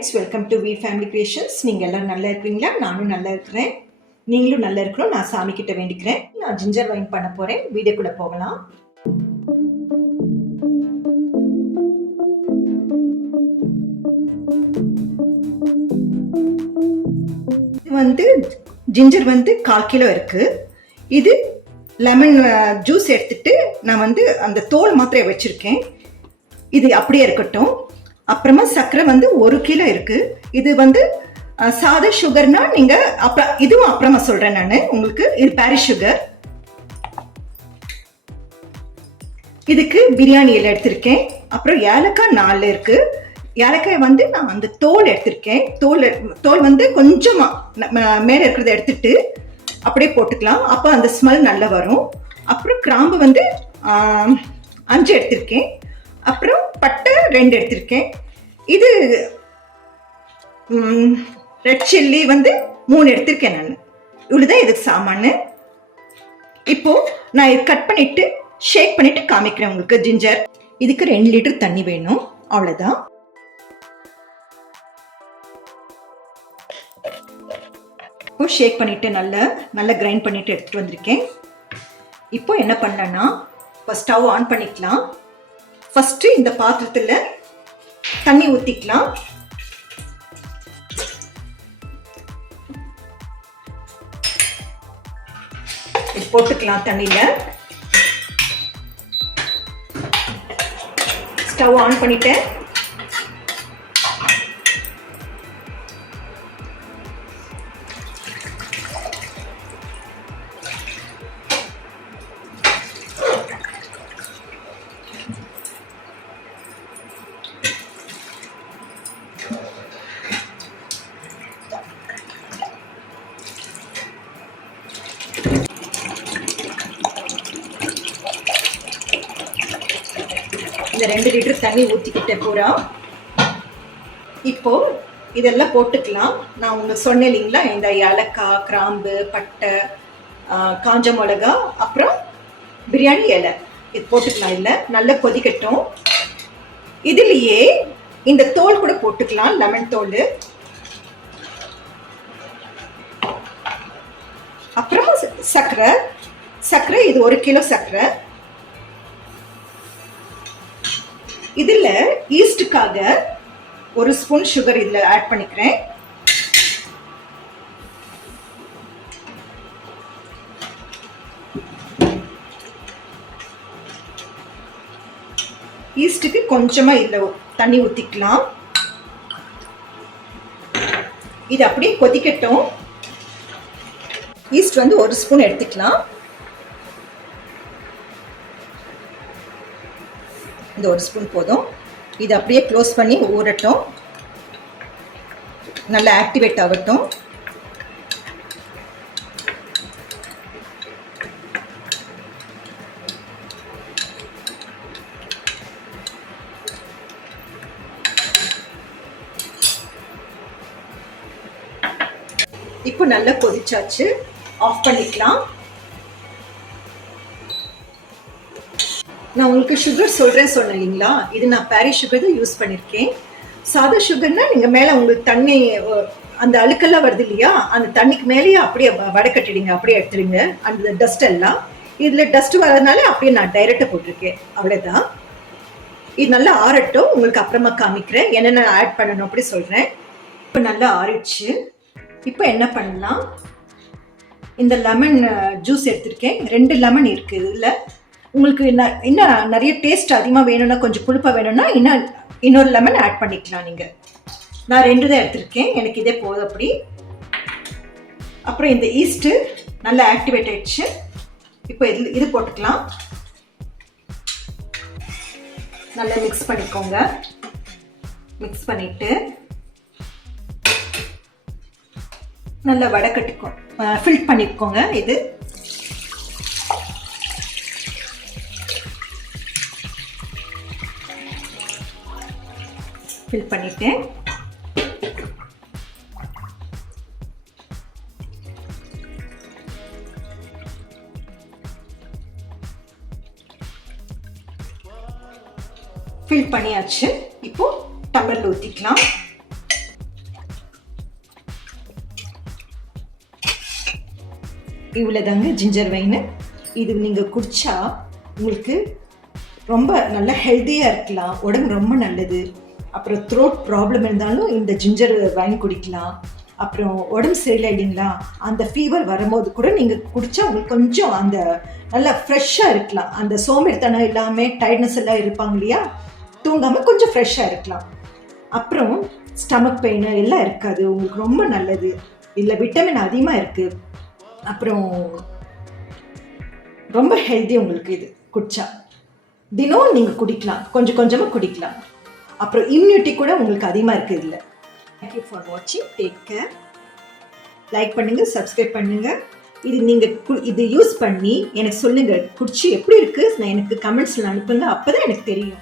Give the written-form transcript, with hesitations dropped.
Friends, welcome to we family creations. நீங்கள் எல்லோரும் நல்லா இருக்கிறீங்களா? நானும் நல்லா இருக்கிறேன். நீங்களும் நல்லா இருக்கணும் நான் சாமி கிட்ட வேண்டிக்கிறேன். நான் ஜிஞ்சர் வைன் பண்ண போகிறேன். வீடியோக்குள்ளே போகலாம். இது ஜிஞ்சர் 1/4 கிலோ இருக்குது. இது லெமன் ஜூஸ் எடுத்துட்டு நான் அந்த தோல் மாத்திரை வச்சுருக்கேன். இது அப்படியே இருக்கட்டும். அப்புறமா சர்க்கரை 1 கிலோ இருக்கு. இது சாதா சுகர்னா நீங்க இதுவும் அப்புறமா சொல்றேன் நான் உங்களுக்கு. இது பாரிஸ் சுகர். இதுக்கு பிரியாணி இலை எடுத்திருக்கேன். அப்புறம் ஏலக்காய் 4 இருக்கு. ஏலக்காய் நான் அந்த தோல் எடுத்திருக்கேன். தோல் கொஞ்சமா மேல இருக்கிறத எடுத்துட்டு அப்படியே போட்டுக்கலாம். அப்போ அந்த ஸ்மெல் நல்லா வரும். அப்புறம் கிராம்பு 5 எடுத்திருக்கேன். அப்புறம் பட்டை 2 எடுத்திருக்கேன். இது ரெட் சில்லி 3 எடுத்திருக்கேன். நான் இவ்வளவுதான் இதுக்கு சாமானு. இப்போ நான் இது கட் பண்ணிட்டு ஷேக் பண்ணிட்டு காமிக்கிறேன் உங்களுக்கு. ஜிஞ்சர் இதுக்கு 2 லிட்டர் தண்ணி வேணும். அவ்வளவுதான். இப்போ ஷேக் பண்ணிட்டு நல்லா கிரைண்ட் பண்ணிட்டு எடுத்துட்டு வந்திருக்கேன். இப்போ என்ன பண்ணலன்னா இப்போ ஸ்டவ் ஆன் பண்ணிக்கலாம். ஃபர்ஸ்ட் இந்த பாத்திரத்துல தண்ணி ஊத்திக்கலாம். போட்டுக்கலாம். தண்ணியில ஸ்டவ் ஆன் பண்ணிட்டேன். இந்த 2 லிட்டர் தண்ணி ஊற்றிக்கிட்டேன் பூரா. இப்போ இதெல்லாம் போட்டுக்கலாம். நான் உங்களுக்கு சொன்னேன் இல்லைங்களா, இந்த ஏலக்காய், கிராம்பு, பட்டை, காஞ்ச மிளகா, அப்புறம் பிரியாணி இலை இது போட்டுக்கலாம். இல்லை நல்லா கொதிக்கட்டும். இதுலேயே இந்த தோல் கூட போட்டுக்கலாம், லெமன் தோல். அப்புறம் சர்க்கரை இது 1 கிலோ சர்க்கரை. இதுல ஈஸ்டுக்காக 1 ஸ்பூன் சுகர் இதுல ஆட் பண்ணிக்கிறேன். ஈஸ்டுக்கு கொஞ்சமா இதுல தண்ணி ஊத்திக்கலாம். இது அப்படியே கொதிக்கட்டும். ஈஸ்ட் 1 ஸ்பூன் எடுத்துக்கலாம். இந்த 1 ஸ்பூன் போதும். இது அப்படியே க்ளோஸ் பண்ணி ஊறட்டும். நல்லா ஆக்டிவேட் ஆகட்டும். இப்போ நல்லா கொதிச்சாச்சு. ஆஃப் பண்ணிக்கலாம். நான் உங்களுக்கு சுகர் சொன்னேன் இல்லைங்களா, இது நான் பாரிஸ் சுகர் தான் யூஸ் பண்ணியிருக்கேன். சாதா சுகர்னா நீங்கள் மேலே உங்களுக்கு தண்ணி அந்த அழுக்கெல்லாம் வருது இல்லையா, அந்த தண்ணிக்கு மேலேயே அப்படியே வடக்கட்டிடுங்க, அப்படியே எடுத்துடுங்க அந்த டஸ்ட் எல்லாம். இதில் டஸ்ட் வரதுனால அப்படியே நான் டைரெக்டாக போட்டிருக்கேன். அவ்வளோதான். இது நல்லா ஆறட்டும். உங்களுக்கு அப்புறமா காமிக்கிறேன் என்னென்ன ஆட் பண்ணணும் அப்படி சொல்கிறேன். இப்போ நல்லா ஆறிடுச்சு. இப்போ என்ன பண்ணலாம், இந்த லெமன் ஜூஸ் எடுத்திருக்கேன். 2 லெமன் இருக்குது இதில். உங்களுக்கு இன்னும் நிறைய டேஸ்ட் அதிகமாக வேணும்னா, கொஞ்சம் புளிப்பாக வேணும்னா இன்னொரு லெமன் ஆட் பண்ணிக்கலாம் நீங்கள். நான் 2 தான் எடுத்திருக்கேன். எனக்கு இதே போதும் அப்படி. அப்புறம் இந்த ஈஸ்ட்டு நல்லா ஆக்டிவேட் ஆயிடுச்சு. இப்போ இது போட்டுக்கலாம். நல்லா மிக்ஸ் பண்ணிக்கோங்க. மிக்ஸ் பண்ணிட்டு நல்லா வடக்கட்டிக்கோ ஃபில் பண்ணிக்கோங்க. இது ஃபில் பண்ணிட்டேன். ஃபில் பண்ணியாச்சு. இப்போ டம்ளர்ல ஊற்றிக்கலாம். இவ்வளோதாங்க ஜிஞ்சர் வைனு. இது நீங்கள் குடித்தா உங்களுக்கு ரொம்ப நல்ல ஹெல்த்தியாக இருக்கலாம், உடம்பு ரொம்ப நல்லது. அப்புறம் த்ரோட் ப்ராப்ளம் இருந்தாலும் இந்த ஜிஞ்சர் வைன் குடிக்கலாம். அப்புறம் உடம்பு சரியில்லை இல்லைங்களா, அந்த ஃபீவர் வரும்போது கூட நீங்கள் குடித்தா உங்களுக்கு கொஞ்சம் அந்த நல்லா ஃப்ரெஷ்ஷாக இருக்கலாம். அந்த சோம்பேறித்தனம் இல்லாமல் டயர்ட்னஸ் எல்லாம் இருப்பாங்க இல்லையா, தூங்காமல் கொஞ்சம் ஃப்ரெஷ்ஷாக இருக்கலாம். அப்புறம் ஸ்டமக் பெயின் எல்லாம் இருக்காது, உங்களுக்கு ரொம்ப நல்லது. இதில் விட்டமின் அதிகமாக இருக்குது. அப்புறம் ரொம்ப ஹெல்த்தி உங்களுக்கு இது குடிச்சா. தினம் நீங்கள் குடிக்கலாம், கொஞ்சம் கொஞ்சமாக குடிக்கலாம். அப்புறம் இம்யூனிட்டி கூட உங்களுக்கு அதிகமாக இருக்குது இதில். தேங்க்யூ ஃபார் வாட்சிங். Take care. லைக் பண்ணுங்கள், சப்ஸ்கிரைப் பண்ணுங்கள். இது நீங்கள் இது யூஸ் பண்ணி எனக்கு சொல்லுங்கள், குடிச்சு எப்படி இருக்குது எனக்கு கமெண்ட்ஸில் அனுப்புங்க, அப்போ தான் எனக்கு தெரியும்.